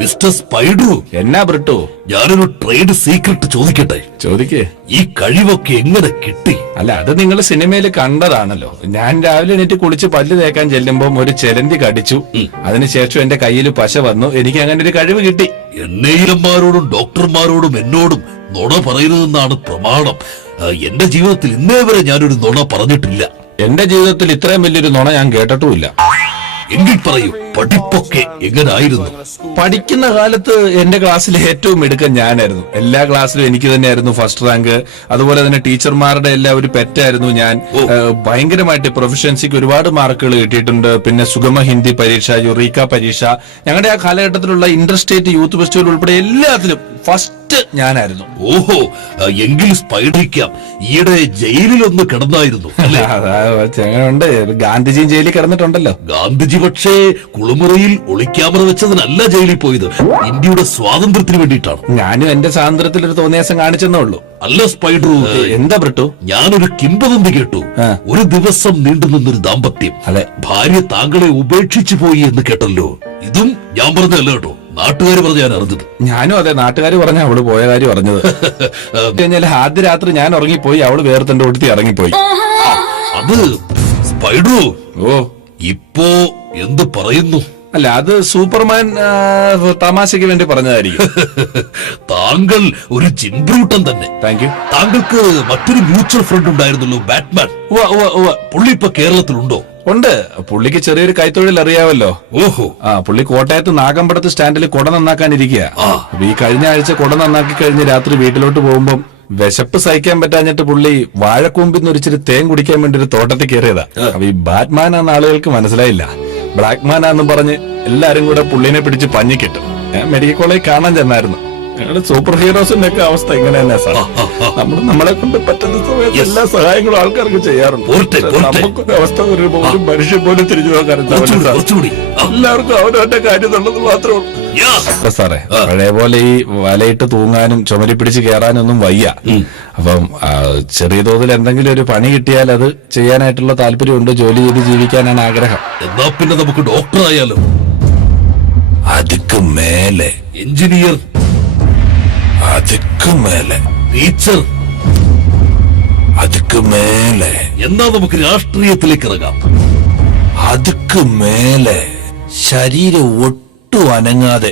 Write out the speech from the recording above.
Mister സ്പൈഡു. എന്നാ ബ്രിട്ടോ? ഞാനൊരു trade secret ചോദിക്കട്ടെ? ചോദിക്കേ. ഈ കഴിവൊക്കെ എങ്ങനെ കിട്ടി? അല്ല, അത് നിങ്ങൾ സിനിമയിൽ കണ്ടതാണല്ലോ. ഞാൻ രാവിലെ എണീറ്റ് കുളിച്ച് പല്ല് തേക്കാൻ ചെല്ലുമ്പോ ഒരു ചെലന്തി കടിച്ചു. അതിനുശേഷം എന്റെ കയ്യിൽ പശ വന്നു. എനിക്ക് അങ്ങനെ ഒരു കഴിവ് കിട്ടി. എന്നേയിലന്മാരോടും ഡോക്ടർമാരോടും എന്നോടും നുണ പറയുന്നതെന്നാണ് പ്രമാണം. എന്റെ ജീവിതത്തിൽ ഇന്നേ വരെ ഞാനൊരു നുണ പറഞ്ഞിട്ടില്ല. എന്റെ ജീവിതത്തിൽ ഇത്രയും വലിയൊരു നുണ ഞാൻ കേട്ടിട്ടുമില്ല. എങ്കിൽ പറയൂ, പഠിപ്പൊക്കെ എങ്ങനായിരുന്നു? പഠിക്കുന്ന കാലത്ത് എന്റെ ക്ലാസ്സിൽ ഏറ്റവും മിടുക്കൻ ഞാനായിരുന്നു. എല്ലാ ക്ലാസ്സിലും എനിക്ക് തന്നെയായിരുന്നു ഫസ്റ്റ് റാങ്ക്. അതുപോലെ തന്നെ ടീച്ചർമാരുടെ എല്ലാം ഒരു പെറ്റായിരുന്നു ഞാൻ. ഭയങ്കരമായിട്ട് പ്രൊഫഷൻസിക്ക് ഒരുപാട് മാർക്കുകൾ കിട്ടിയിട്ടുണ്ട്. പിന്നെ സുഗമ ഹിന്ദി പരീക്ഷ, യുറീക്ക പരീക്ഷ, ഞങ്ങളുടെ ആ കാലഘട്ടത്തിലുള്ള ഇന്റർ സ്റ്റേറ്റ് യൂത്ത് ഫെസ്റ്റിവൽ ഉൾപ്പെടെ എല്ലാത്തിലും ഫസ്റ്റ് ഞാനായിരുന്നു. ഓഹോ, എങ്കിൽ സ്പൈഡിക്കാം. ഈയിടെ ജയിലിലൊന്ന് കിടന്നായിരുന്നു. ഉണ്ട്, ഗാന്ധിജിയും ജയിലിൽ കിടന്നിട്ടുണ്ടല്ലോ. ഗാന്ധിജി പക്ഷേ കുളിമുറിയിൽ ഒളിക്യാമറ വെച്ചതിനല്ല ജയിലിൽ പോയത്, ഇന്ത്യയുടെ സ്വാതന്ത്ര്യത്തിന് വേണ്ടിയിട്ടാണ്. ഞാനും എന്റെ സ്വാതന്ത്ര്യത്തിൽ ഒരു തോന്നിയാസം കാണിച്ചെന്നേ ഉള്ളൂ. അല്ല സ്പൈഡർ, എന്താ ബ്രിട്ടോ? ഞാനൊരു കിംവദന്തി കേട്ടു. ഒരു ദിവസം നീണ്ടുനിന്നൊരു ദാമ്പത്യം. അതെ, ഭാര്യ താങ്കളെ ഉപേക്ഷിച്ചു പോയി എന്ന് കേട്ടല്ലോ. ഇതും ഞാൻ പറഞ്ഞല്ല കേട്ടോ, നാട്ടുകാർ പറഞ്ഞ ഞാൻ അറിഞ്ഞത്. ഞാനും അതെ, നാട്ടുകാർ പറഞ്ഞ അവള് പോയ കാര്യം അറിഞ്ഞത്. കഴിഞ്ഞാല് ആദ്യ രാത്രി ഞാൻ ഉറങ്ങിപ്പോയി, അവള് വേർത്തന്റെ ഒടുത്തി ഇറങ്ങിപ്പോയി. അത് സ്പൈഡർ. ഓ, ഇപ്പോ എന്ത് പറയുന്നു? അല്ല, അത് സൂപ്പർമാൻ തമാശയ്ക്ക് വേണ്ടി പറഞ്ഞതായിരിക്കും. താങ്കൾ ഒരു ചിംബ്രൂട്ടൻ തന്നെ. Thank you. താങ്കൾക്ക് മറ്റൊരു മ്യൂച്വൽ ഫ്രണ്ട് ഉണ്ടായിരുന്നല്ലോ, ബാറ്റ്മാൻ. പുള്ളി ഇപ്പൊ കേരളത്തിലുണ്ടോ? ഉണ്ട്. പുള്ളിക്ക് ചെറിയൊരു കൈത്തൊഴിൽ അറിയാമല്ലോ. ഓഹോ. പുള്ളി കോട്ടയത്ത് നാഗമ്പടത്ത് സ്റ്റാൻഡിൽ കുട നന്നാക്കാനിരിക്കുക. ഈ കഴിഞ്ഞ ആഴ്ച കുട നന്നാക്കി കഴിഞ്ഞ് രാത്രി വീട്ടിലോട്ട് പോകുമ്പം വിശപ്പ് സഹിക്കാൻ പറ്റാഞ്ഞിട്ട് പുള്ളി വാഴക്കൂമ്പിന്ന് ഒരിച്ചിരി തേൻ കുടിക്കാൻ വേണ്ടി ഒരു തോട്ടത്തിൽ കയറിയതാ. അപ്പൊ ഈ ബാറ്റ്മാനാന്ന് ആളുകൾക്ക് മനസ്സിലായില്ല. ബ്ലാക്ക്മാനാന്നും പറഞ്ഞ് എല്ലാരും കൂടെ പുള്ളിനെ പിടിച്ച് പഞ്ഞിക്കിട്ടും. മെഡിക്കൽ കോളേജിൽ കാണാൻ ചെന്നായിരുന്നു. ഞങ്ങളുടെ സൂപ്പർ ഹീറോസിന്റെ ഒക്കെ അവസ്ഥ ഇങ്ങനെ തന്നെ സാർ. നമ്മളെ കൊണ്ട് പറ്റുന്ന സമയത്ത് എല്ലാ സഹായങ്ങളും ആൾക്കാർക്ക് ചെയ്യാറുണ്ട്. നമുക്കൊരു അവസ്ഥ ഒരു മനുഷ്യൻ പോലും തിരിഞ്ഞു നോക്കാൻ എല്ലാവർക്കും അവനവന്റെ കാര്യം എന്നുള്ളത് മാത്രമേ ഉള്ളൂ സാറേ. പഴയ പോലെ ഈ വലയിട്ട് തൂങ്ങാനും ചുമരി പിടിച്ച് കയറാനും ഒന്നും വയ്യ. അപ്പം ചെറിയ തോതിൽ എന്തെങ്കിലും ഒരു പണി കിട്ടിയാൽ അത് ചെയ്യാനായിട്ടുള്ള താല്പര്യമുണ്ട്. ജോലി ചെയ്ത് ജീവിക്കാനാണ് ആഗ്രഹം. എന്നാ പിന്നെ നമുക്ക് ഡോക്ടർ ആയാലോ? അതുക്ക് മേലെ എഞ്ചിനീയർ, അതുക്ക് മേലെ ടീച്ചർ, അതുക്ക് മേലെ എന്നാ നമുക്ക് രാഷ്ട്രീയത്തിലേക്ക് ഇറങ്ങാം. അതുക്ക് മേലെ ശരീരം ഒട്ടും അനങ്ങാതെ